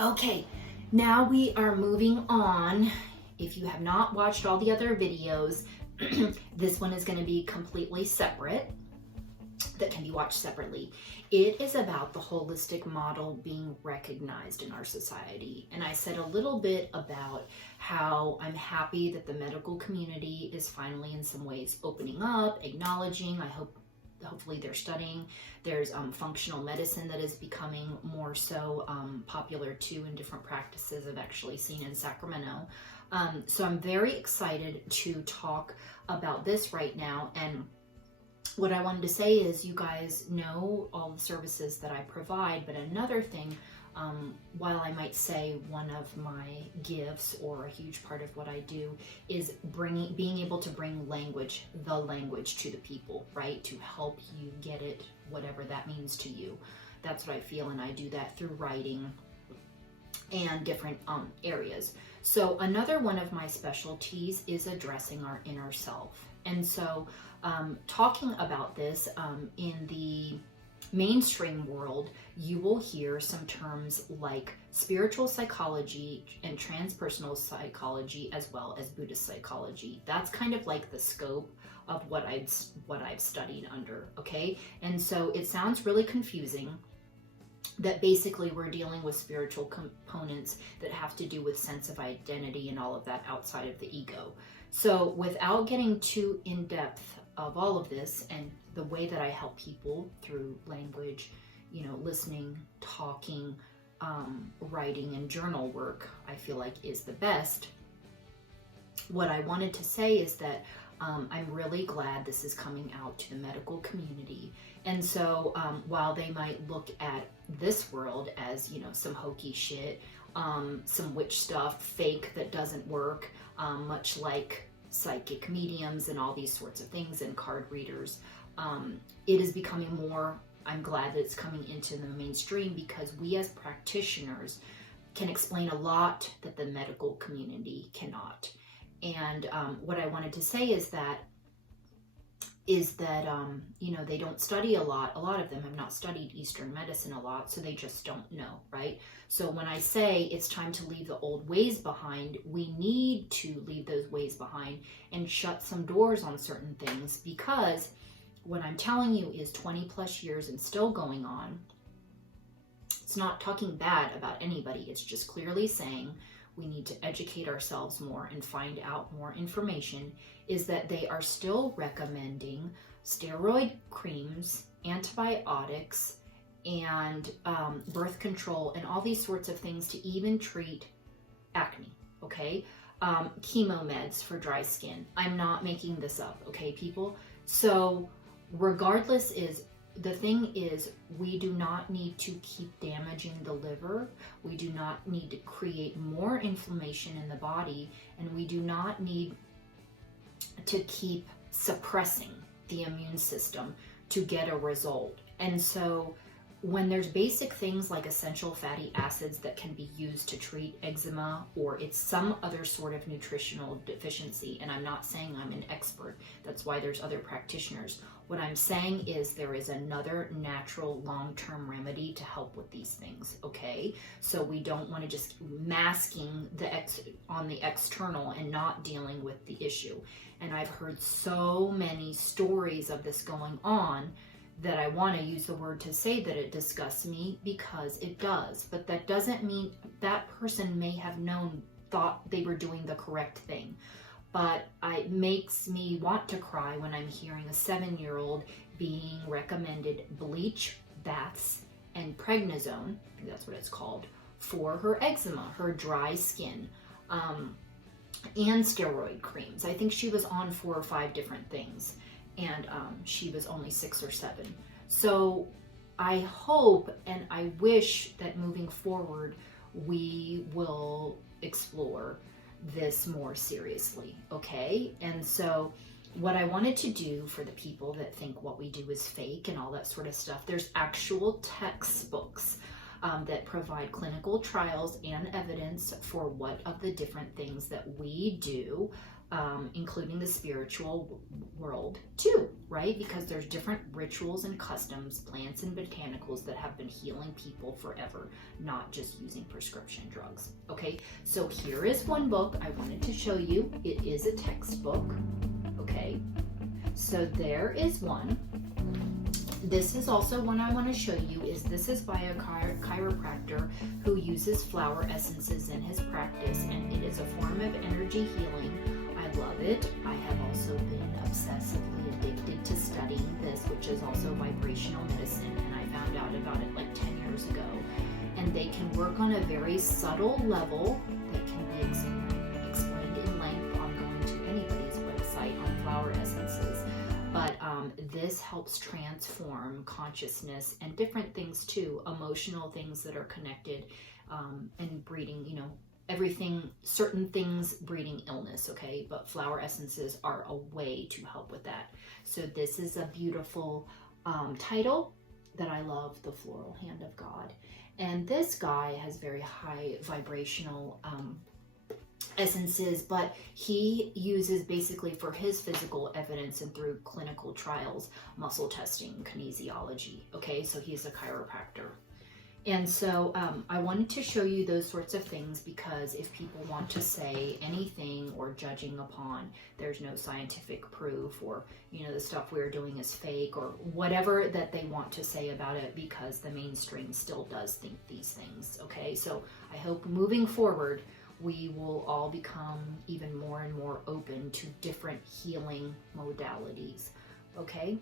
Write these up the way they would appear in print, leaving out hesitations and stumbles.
Okay, now we are moving on. If you have not watched all the other videos, this one is going to be completely separate, that can be watched separately. It is about the holistic model being recognized in our society. And I said a little bit about how I'm happy that the medical community is finally in some ways opening up, acknowledging. Hopefully they're studying. There's functional medicine that is becoming more so popular too in different practices I've actually seen in Sacramento. So I'm very excited to talk about this right now. And what I wanted to say is, you guys know all the services that I provide, but another thing, while I might say one of my gifts or a huge part of what I do is being able to bring the language to the people, right? To help you get it, whatever that means to you. That's what I feel, and I do that through writing and different areas. So another one of my specialties is addressing our inner self. And so talking about this in the mainstream world, you will hear some terms like spiritual psychology and transpersonal psychology, as well as Buddhist psychology. That's kind of like the scope of what I've studied under, okay? And so it sounds really confusing that basically we're dealing with spiritual components that have to do with sense of identity and all of that outside of the ego. So without getting too in depth of all of this, and the way that I help people through language, listening, talking, writing, and journal work, I feel like is the best. What I wanted to say is that I'm really glad this is coming out to the medical community. And so while they might look at this world as, some hokey shit, some witch stuff, fake that doesn't work, much like psychic mediums and all these sorts of things and card readers, it is becoming more, I'm glad that it's coming into the mainstream, because we as practitioners can explain a lot that the medical community cannot. And what I wanted to say is that they don't study a lot. A lot of them have not studied Eastern medicine a lot, so they just don't know, right? So when I say it's time to leave the old ways behind, we need to leave those ways behind and shut some doors on certain things, because what I'm telling you is 20 plus years and still going on. It's not talking bad about anybody. It's just clearly saying we need to educate ourselves more and find out more information, is that they are still recommending steroid creams, antibiotics, and birth control, and all these sorts of things to even treat acne, okay? Chemo meds for dry skin. I'm not making this up, okay, people? So regardless, the thing is, we do not need to keep damaging the liver. We do not need to create more inflammation in the body, and we do not need to keep suppressing the immune system to get a result. And so when there's basic things like essential fatty acids that can be used to treat eczema, or it's some other sort of nutritional deficiency, and I'm not saying I'm an expert, that's why there's other practitioners. What I'm saying is there is another natural long-term remedy to help with these things, okay? So we don't want to just masking on the external and not dealing with the issue. And I've heard so many stories of this going on that I want to use the word to say that it disgusts me, because it does. But that doesn't mean that person may have thought they were doing the correct thing. But it makes me want to cry when I'm hearing a 7-year-old being recommended bleach baths and prednisone, I think that's what it's called, for her eczema, her dry skin, and steroid creams. I think she was on 4 or 5 different things, and she was only 6 or 7. So I hope and I wish that moving forward we will explore this more seriously, okay? And so what I wanted to do for the people that think what we do is fake and all that sort of stuff, there's actual textbooks that provide clinical trials and evidence for what of the different things that we do including the spiritual world too, right? Because there's different rituals and customs, plants and botanicals that have been healing people forever, not just using prescription drugs. Okay, so here is one book I wanted to show you. It is a textbook. Okay, so there is one. This is also one I want to show you. This is by a chiropractor who uses flower essences in his practice, and it is a form of energy healing. I love it. I have also been obsessively addicted to studying this, which is also vibrational medicine, and I found out about it like 10 years ago. And they can work on a very subtle level that can be explained in length on going to anybody's website on flower essences. But this helps transform consciousness and different things too, emotional things that are connected, and breeding, you know, everything, certain things breeding illness, okay? But flower essences are a way to help with that. So this is a beautiful title that I love, The Floral Hand of God. And this guy has very high vibrational essences, but he uses basically for his physical evidence and through clinical trials, muscle testing, kinesiology. Okay, so he's a chiropractor. And so I wanted to show you those sorts of things because if people want to say anything or judging upon, there's no scientific proof, or, you know, the stuff we're doing is fake, or whatever that they want to say about it, because the mainstream still does think these things. Okay, so I hope moving forward, we will all become even more and more open to different healing modalities. Okay?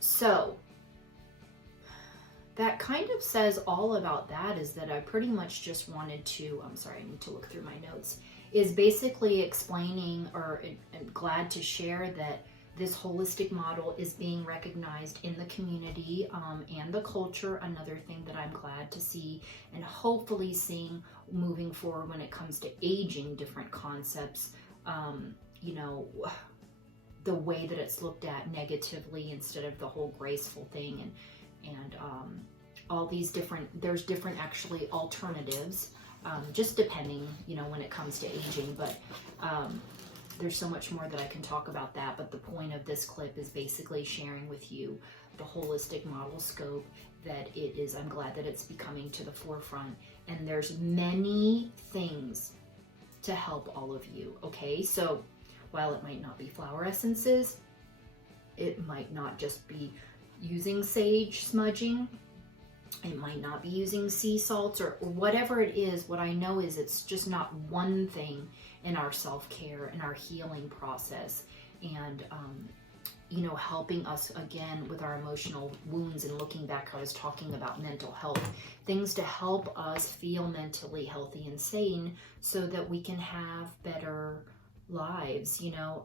So, that kind of says all about that, is that I pretty much just wanted to, I'm sorry, I need to look through my notes, is basically explaining, or I'm glad to share that this holistic model is being recognized in the community and the culture. Another thing that I'm glad to see, and hopefully seeing moving forward when it comes to aging, different concepts, you know, the way that it's looked at negatively instead of the whole graceful thing, and all these different, there's different actually alternatives, just depending, you know, when it comes to aging, but there's so much more that I can talk about that. But the point of this clip is basically sharing with you the holistic model scope, that it is, I'm glad that it's becoming to the forefront, and there's many things to help all of you. Okay, so while it might not be flower essences, it might not just be using sage smudging, it might not be using sea salts, or whatever it is. What I know is it's just not one thing in our self-care and our healing process, and you know, helping us again with our emotional wounds. And looking back, I was talking about mental health, things to help us feel mentally healthy and sane so that we can have better lives, you know,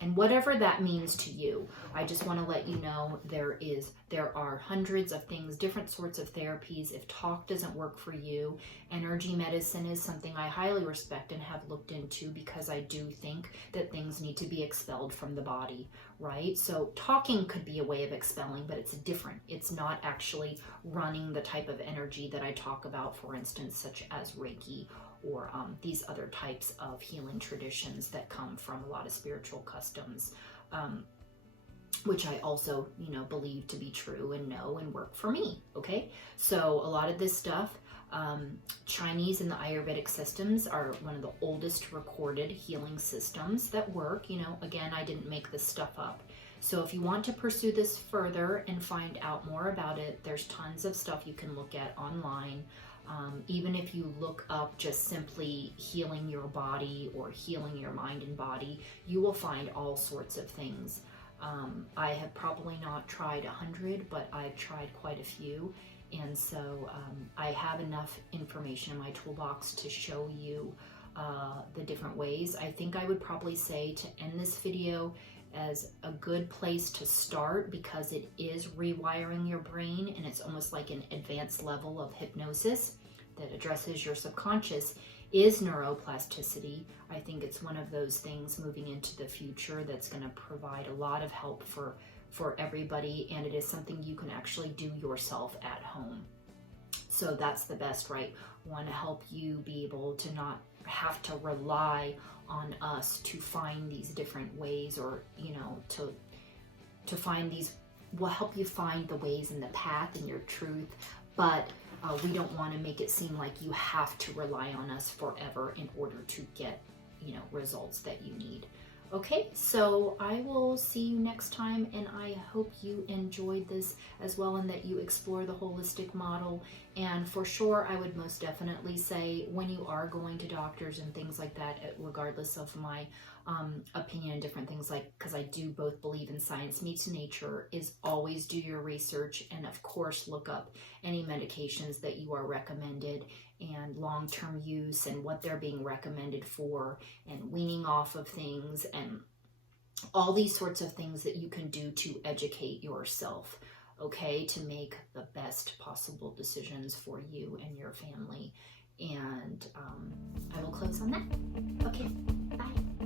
and whatever that means to you. I just want to let you know there are hundreds of things, different sorts of therapies. If talk doesn't work for you, energy medicine is something I highly respect and have looked into, because I do think that things need to be expelled from the body, right? So talking could be a way of expelling, but it's different. It's not actually running the type of energy that I talk about, for instance, such as Reiki, or these other types of healing traditions that come from a lot of spiritual customs, which I also, you know, believe to be true and know and work for me. Okay, so a lot of this stuff, Chinese and the Ayurvedic systems are one of the oldest recorded healing systems that work. You know, again, I didn't make this stuff up. So if you want to pursue this further and find out more about it, there's tons of stuff you can look at online. Even if you look up just simply healing your body or healing your mind and body, you will find all sorts of things. I have probably not tried 100, but I've tried quite a few. And so I have enough information in my toolbox to show you the different ways. I think I would probably say to end this video as a good place to start, because it is rewiring your brain, and it's almost like an advanced level of hypnosis that addresses your subconscious, is neuroplasticity. I think it's one of those things moving into the future that's going to provide a lot of help for everybody, and it is something you can actually do yourself at home. So that's the best, right? Want to help you be able to not have to rely on us to find these different ways, or, you know, to find these, we'll help you find the ways and the path and your truth, but we don't want to make it seem like you have to rely on us forever in order to get, you know, results that you need. Okay, so I will see you next time, and I hope you enjoyed this as well, and that you explore the holistic model. And for sure, I would most definitely say, when you are going to doctors and things like that, regardless of my opinion and different things, like, because I do both believe in science meets nature, is always do your research, and of course look up any medications that you are recommended, and long-term use, and what they're being recommended for, and weaning off of things, and all these sorts of things that you can do to educate yourself, okay, to make the best possible decisions for you and your family. And I will close on that. Okay, bye.